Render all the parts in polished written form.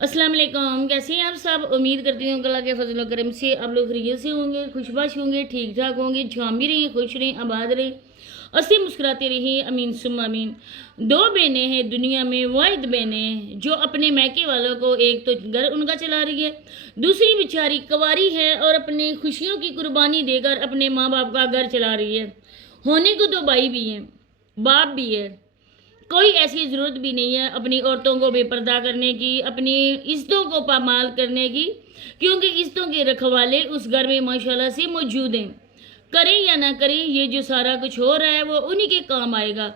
अस्सलाम वालेकुम। कैसे हैं आप सब? उम्मीद करती हूँ अल्लाह के फजल और करम से आप लोग खैरियत से होंगे, खुशबाश होंगे, ठीक ठाक होंगे, झाम भी रहें, खुश रहें, आबाद रहें, हंसी मुस्कुराते रहें। अमीन सुम अमीन। दो बहनें हैं दुनिया में, वाहिद बहनें हैं जो अपने मैके वालों को, एक तो घर उनका चला रही है, दूसरी बेचारी कवारी है और अपनी खुशियों की कुर्बानी देकर अपने माँ बाप का घर चला रही है। होने को तो भाई भी हैं, बाप भी है, कोई ऐसी ज़रूरत भी नहीं है अपनी औरतों को बेपर्दा करने की, अपनी इज्जतों को पामाल करने की, क्योंकि इज्जतों के रखवाले उस घर में माशाल्लाह से मौजूद हैं। करें या ना करें, ये जो सारा कुछ हो रहा है वो उन्हीं के काम आएगा।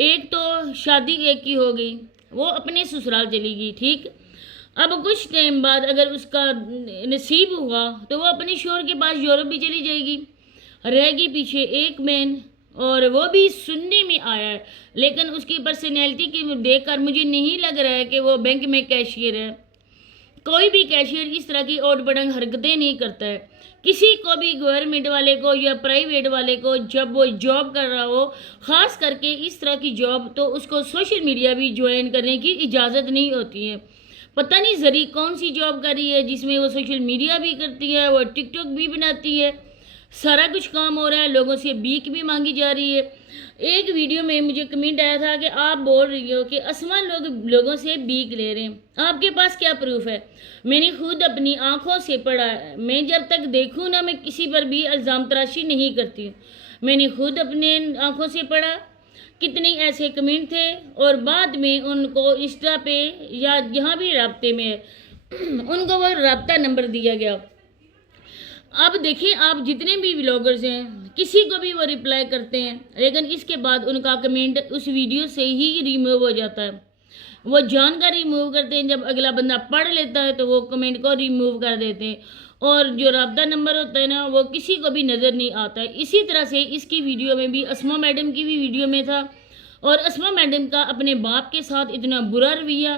एक तो शादी एक की हो गई, वो अपने ससुराल चली गई, ठीक। अब कुछ टाइम बाद अगर उसका नसीब हुआ तो वो अपने शोहर के पास यूरोप भी चली जाएगी, रहेगी पीछे एक मैन, और वो भी सुनने में आया है, लेकिन उसकी पर्सनैलिटी की देखकर मुझे नहीं लग रहा है कि वो बैंक में कैशियर है। कोई भी कैशियर इस तरह की ओट पटंग हरकतें नहीं करता है। किसी को भी गवर्नमेंट वाले को या प्राइवेट वाले को जब वो जॉब कर रहा हो, ख़ास करके इस तरह की जॉब, तो उसको सोशल मीडिया भी ज्वाइन करने की इजाज़त नहीं होती है। पता नहीं जरी कौन सी जॉब कर रही है जिसमें वो सोशल मीडिया भी करती है, वो टिकटॉक भी बनाती है, सारा कुछ काम हो रहा है, लोगों से भीख भी मांगी जा रही है। एक वीडियो में मुझे कमेंट आया था कि आप बोल रही हो कि असमा लोगों से भीख ले रहे हैं, आपके पास क्या प्रूफ है? मैंने खुद अपनी आंखों से पढ़ा है। मैं जब तक देखूँ ना, मैं किसी पर भी इल्ज़ाम तराशी नहीं करती। मैंने खुद अपने आंखों से पढ़ा, कितने ऐसे कमेंट थे, और बाद में उनको इंस्टा पे या जहाँ भी राब्ते में उनको वो राब्ता नंबर दिया गया। अब देखिए, आप जितने भी व्लॉगर्स हैं किसी को भी वो रिप्लाई करते हैं, लेकिन इसके बाद उनका कमेंट उस वीडियो से ही रिमूव हो जाता है। वो जानकर रिमूव करते हैं, जब अगला बंदा पढ़ लेता है तो वो कमेंट को रिमूव कर देते हैं, और जो राब्ता नंबर होता है ना, वो किसी को भी नज़र नहीं आता है। इसी तरह से इसकी वीडियो में भी, अस्मा मैडम की भी वीडियो में था, और अस्मा मैडम का अपने बाप के साथ इतना बुरा रवैया।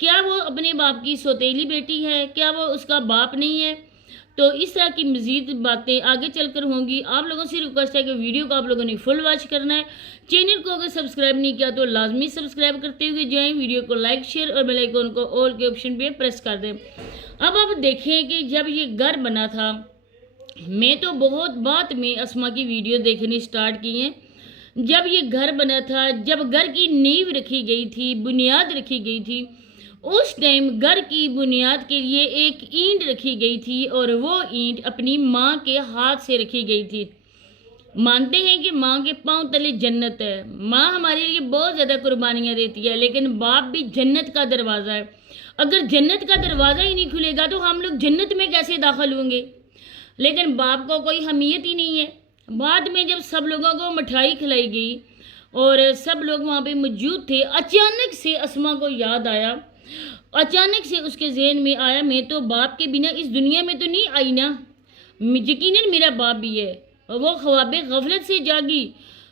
क्या वो अपने बाप की सौतेली बेटी है? क्या वो उसका बाप नहीं है? तो इस तरह की मज़ीद बातें आगे चलकर होंगी। आप लोगों से रिक्वेस्ट है कि वीडियो को आप लोगों ने फुल वॉच करना है। चैनल को अगर सब्सक्राइब नहीं किया तो लाजमी सब्सक्राइब करते हुए जाएं, वीडियो को लाइक शेयर और बेल आइकन को ऑल के ऑप्शन पे प्रेस कर दें। अब आप देखें कि जब ये घर बना था, मैं तो बहुत बात में अस्मा की वीडियो देखनी स्टार्ट की है। जब ये घर बना था, जब घर की नींव रखी गई थी, बुनियाद रखी गई थी, उस टाइम घर की बुनियाद के लिए एक ईंट रखी गई थी, और वो ईंट अपनी माँ के हाथ से रखी गई थी। मानते हैं कि माँ के पांव तले जन्नत है, माँ हमारे लिए बहुत ज़्यादा कुर्बानियाँ देती है, लेकिन बाप भी जन्नत का दरवाज़ा है। अगर जन्नत का दरवाज़ा ही नहीं खुलेगा तो हम लोग जन्नत में कैसे दाखिल होंगे? लेकिन बाप को कोई अहमियत ही नहीं है। बाद में जब सब लोगों को मिठाई खिलाई गई और सब लोग वहाँ पे मौजूद थे, अचानक से अस्मा को याद आया, अचानक से उसके जहन में आया, मैं तो बाप के बिना इस दुनिया में तो नहीं आई ना, यकीनन मेरा बाप भी है। और वो ख्वाबे गफलत से जागी,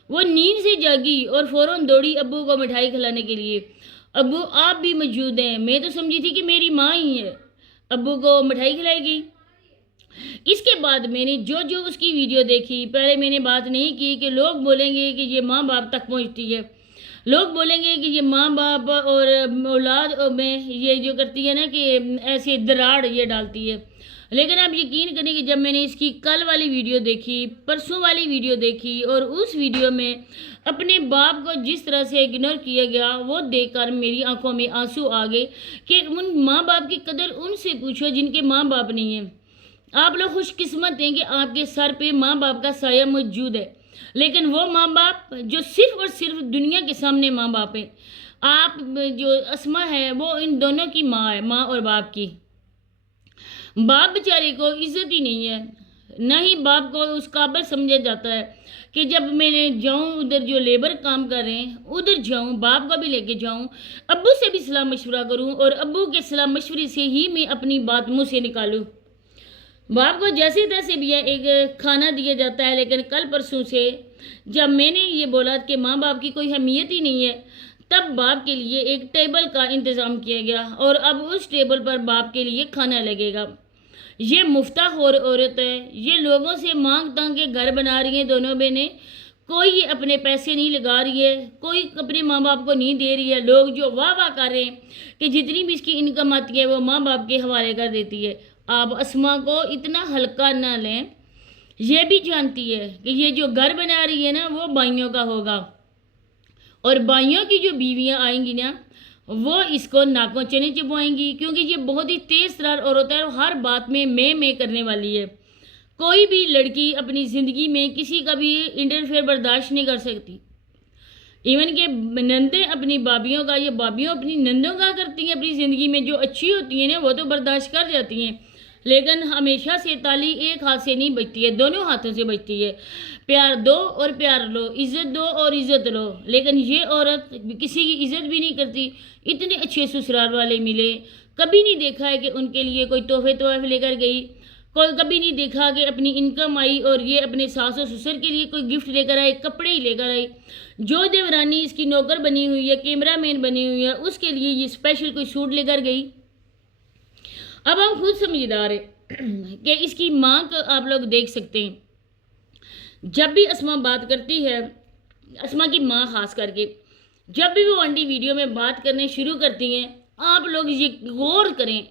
वो नींद से जागी और फ़ौरन दौड़ी अब्बू को मिठाई खिलाने के लिए। अब्बू आप भी मौजूद हैं। मैं तो समझी थी कि मेरी माँ ही है। अब्बू को मिठाई खिलाई गई। इसके बाद मैंने जो जो उसकी वीडियो देखी, पहले मैंने बात नहीं की कि लोग बोलेंगे कि ये माँ बाप तक पहुँचती है, लोग बोलेंगे कि ये माँ बाप और औलाद में ये जो करती है ना, कि ऐसे दराड़ ये डालती है। लेकिन आप यकीन करें कि जब मैंने इसकी कल वाली वीडियो देखी, परसों वाली वीडियो देखी, और उस वीडियो में अपने बाप को जिस तरह से इग्नोर किया गया, वो देखकर मेरी आंखों में आंसू आ गए कि उन माँ बाप की कदर उनसे पूछो जिनके माँ बाप नहीं हैं। आप लोग खुशकिस्मत हैं कि आपके सर पे माँ बाप का साया मौजूद है, लेकिन वो माँ बाप जो सिर्फ और सिर्फ दुनिया के सामने माँ बाप हैं। आप जो अस्मा है वो इन दोनों की माँ है, माँ और बाप की। बाप बेचारे को इज्जत ही नहीं है, न ही बाप को उस काबिल समझा जाता है कि जब मैं जाऊं उधर जो लेबर काम कर रहे हैं उधर जाऊं, बाप को भी लेके जाऊं, अब्बू से भी सलाह मशवरा करूं, और अब्बू के सलाह मशवरे से ही मैं अपनी बात मुँह से निकालूं। बाप को जैसे तैसे भी एक खाना दिया जाता है, लेकिन कल परसों से जब मैंने ये बोला कि माँ बाप की कोई अहमियत ही नहीं है, तब बाप के लिए एक टेबल का इंतज़ाम किया गया, और अब उस टेबल पर बाप के लिए खाना लगेगा। ये मुफ्ताखोर औरत है, ये लोगों से मांग तांग के घर बना रही हैं दोनों बहनें। کوئی اپنے پیسے نہیں لگا رہی ہے، کوئی اپنے ماں باپ کو نہیں دے رہی ہے. لوگ جو واہ واہ کر رہے ہیں کہ جتنی بھی اس کی انکم آتی ہے وہ ماں باپ کے حوالے کر دیتی ہے. آپ اسما کو اتنا ہلکا نہ لیں، یہ بھی جانتی ہے کہ یہ جو گھر بنا رہی ہے نا وہ بائیوں کا ہوگا، اور بائیوں کی جو بیویاں آئیں گی نا وہ اس کو ناکوں چنے چبوائیں گی، کیونکہ یہ بہت ہی تیز ترار عورت ہے اور ہر بات میں کرنے والی ہے. کوئی بھی لڑکی اپنی زندگی میں کسی کا بھی انٹرفیئر برداشت نہیں کر سکتی. ایون کہ نندیں اپنی بابیوں کا یا بابیوں اپنی نندوں کا کرتی ہیں اپنی زندگی میں، جو اچھی ہوتی ہیں نا وہ تو برداشت کر جاتی ہیں، لیکن ہمیشہ سے تالی ایک ہاتھ سے نہیں بجتی ہے، دونوں ہاتھوں سے بجتی ہے. پیار دو اور پیار لو، عزت دو اور عزت لو. لیکن یہ عورت کسی کی عزت بھی نہیں کرتی. اتنے اچھے سسرال والے ملے، کبھی نہیں دیکھا ہے کہ ان کے لیے کوئی تحفے لے کر گئی، کبھی نہیں دیکھا کہ اپنی انکم آئی اور یہ اپنے ساس و سسر کے لیے کوئی گفٹ لے کر آئے، کپڑے ہی لے کر آئی. جو دیورانی اس کی نوکر بنی ہوئی ہے، کیمرہ مین بنی ہوئی ہے، اس کے لیے یہ اسپیشل کوئی سوٹ لے کر گئی. اب ہم خود سمجھدار ہیں کہ اس کی ماں کو آپ لوگ دیکھ سکتے ہیں. جب بھی اسما بات کرتی ہے، اسما کی ماں خاص کر کے جب بھی وہ آنٹی ویڈیو میں بات کرنے شروع کرتی ہیں، آپ لوگ یہ غور کریں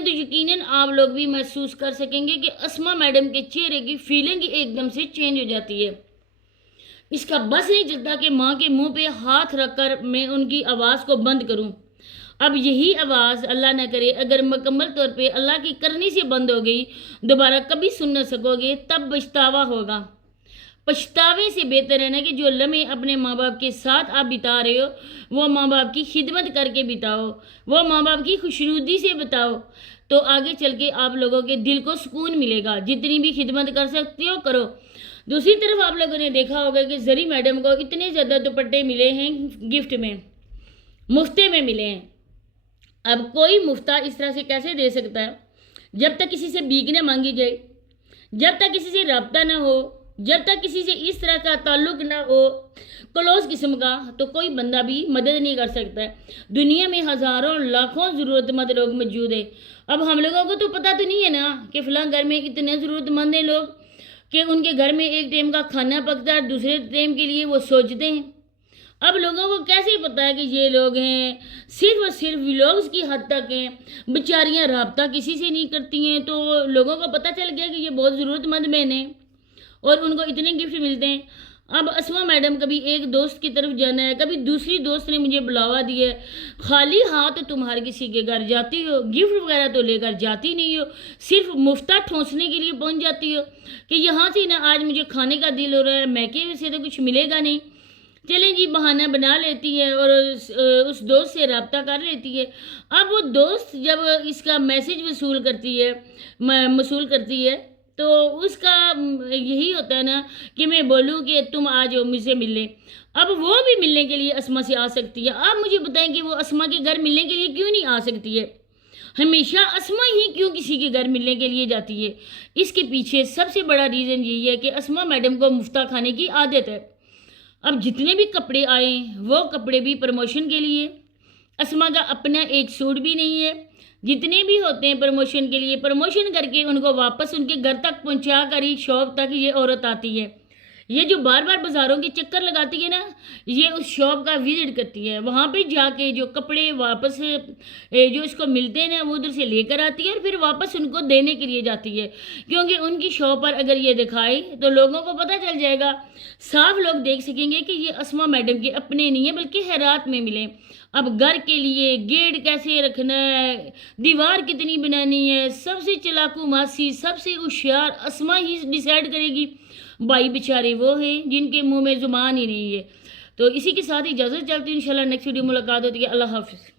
تو یقیناً آپ لوگ بھی محسوس کر سکیں گے کہ اسما میڈم کے چہرے کی فیلنگ ایک دم سے چینج ہو جاتی ہے. اس کا بس نہیں چلتا کہ ماں کے منہ پہ ہاتھ رکھ کر میں ان کی آواز کو بند کروں. اب یہی آواز اللہ نہ کرے اگر مکمل طور پہ اللہ کی کرنی سے بند ہو گئی، دوبارہ کبھی سن نہ سکو گے، تب پچھتاوا ہوگا. پچھتاوے سے بہتر ہے نا کہ جو لمحے اپنے ماں باپ کے ساتھ آپ بتا رہے ہو وہ ماں باپ کی خدمت کر کے بتاؤ، وہ ماں باپ کی خوشنودی سے بتاؤ، تو آگے چل کے آپ لوگوں کے دل کو سکون ملے گا. جتنی بھی خدمت کر سکتے ہو کرو. دوسری طرف آپ لوگوں نے دیکھا ہوگا کہ زری میڈم کو اتنے زیادہ دوپٹے ملے ہیں گفٹ میں، مفتے میں ملے ہیں. اب کوئی مفتہ اس طرح سے کیسے دے سکتا ہے؟ جب تک کسی سے بھیک نہ مانگی جائے، جب تک کسی سے رابطہ نہ ہو، جب تک کسی سے اس طرح کا تعلق نہ ہو کلوز قسم کا، تو کوئی بندہ بھی مدد نہیں کر سکتا ہے. دنیا میں ہزاروں لاکھوں ضرورت مند لوگ موجود ہیں. اب ہم لوگوں کو تو پتہ تو نہیں ہے نا کہ فلاں گھر میں اتنے ضرورت مند ہیں لوگ کہ ان کے گھر میں ایک ٹائم کا کھانا پکتا ہے، دوسرے ٹائم کے لیے وہ سوچتے ہیں. اب لوگوں کو کیسے پتہ ہے کہ یہ لوگ ہیں؟ صرف اور صرف ویلوگز کی حد تک ہیں، بیچاریاں رابطہ کسی سے نہیں کرتی ہیں، تو لوگوں کو پتہ چل گیا کہ یہ بہت ضرورت مند بہن ہیں اور ان کو اتنے گفٹ ملتے ہیں. اب اسما میڈم کبھی ایک دوست کی طرف جانا ہے، کبھی دوسری دوست نے مجھے بلاوا دیا ہے، خالی ہاتھ تم ہر کسی کے گھر جاتی ہو، گفٹ وغیرہ تو لے کر جاتی نہیں ہو، صرف مفتہ ٹھونسنے کے لیے پہنچ جاتی ہو کہ یہاں سے نا آج مجھے کھانے کا دل ہو رہا ہے، میکے سے تو کچھ ملے گا نہیں، چلیں جی بہانہ بنا لیتی ہے اور اس دوست سے رابطہ کر لیتی ہے. اب وہ دوست جب اس کا میسج وصول کرتی ہے تو اس کا یہی ہوتا ہے نا کہ میں بولوں کہ تم آ جاؤ مجھ سے ملنے. اب وہ بھی ملنے کے لیے اسما سے آ سکتی ہے. آپ مجھے بتائیں کہ وہ اسما کے گھر ملنے کے لیے کیوں نہیں آ سکتی ہے؟ ہمیشہ اسما ہی کیوں کسی کے گھر ملنے کے لیے جاتی ہے؟ اس کے پیچھے سب سے بڑا ریزن یہی ہے کہ اسما میڈم کو مفتہ کھانے کی عادت ہے. اب جتنے بھی کپڑے آئیں وہ کپڑے بھی پروموشن کے لیے، اسما کا اپنا ایک سوٹ بھی نہیں ہے. جتنے بھی ہوتے ہیں پروموشن کے لیے، پروموشن کر کے ان کو واپس ان کے گھر تک پہنچا کر ہی شاپ تک یہ عورت آتی ہے. یہ جو بار بار بازاروں کے چکر لگاتی ہے نا، یہ اس شاپ کا وزٹ کرتی ہے، وہاں پہ جا کے جو کپڑے واپس جو اس کو ملتے ہیں نا وہ ادھر سے لے کر آتی ہے اور پھر واپس ان کو دینے کے لیے جاتی ہے. کیونکہ ان کی شاپ پر اگر یہ دکھائی تو لوگوں کو پتہ چل جائے گا، صاف لوگ دیکھ سکیں گے کہ یہ اسما میڈم کے اپنے نہیں ہیں بلکہ خیرات میں ملے. اب گھر کے لیے گیٹ کیسے رکھنا ہے، دیوار کتنی بنانی ہے، سب سے چلاکو ماسی، سب سے ہوشیار اسما ہی ڈیسائیڈ کرے گی. بھائی بیچارے وہ ہیں جن کے منہ میں زبان ہی نہیں ہے. تو اسی کے ساتھ اجازت چلتی ہوں، انشاءاللہ نیکسٹ ویڈیو ملاقات ہوتی ہے. اللہ حافظ.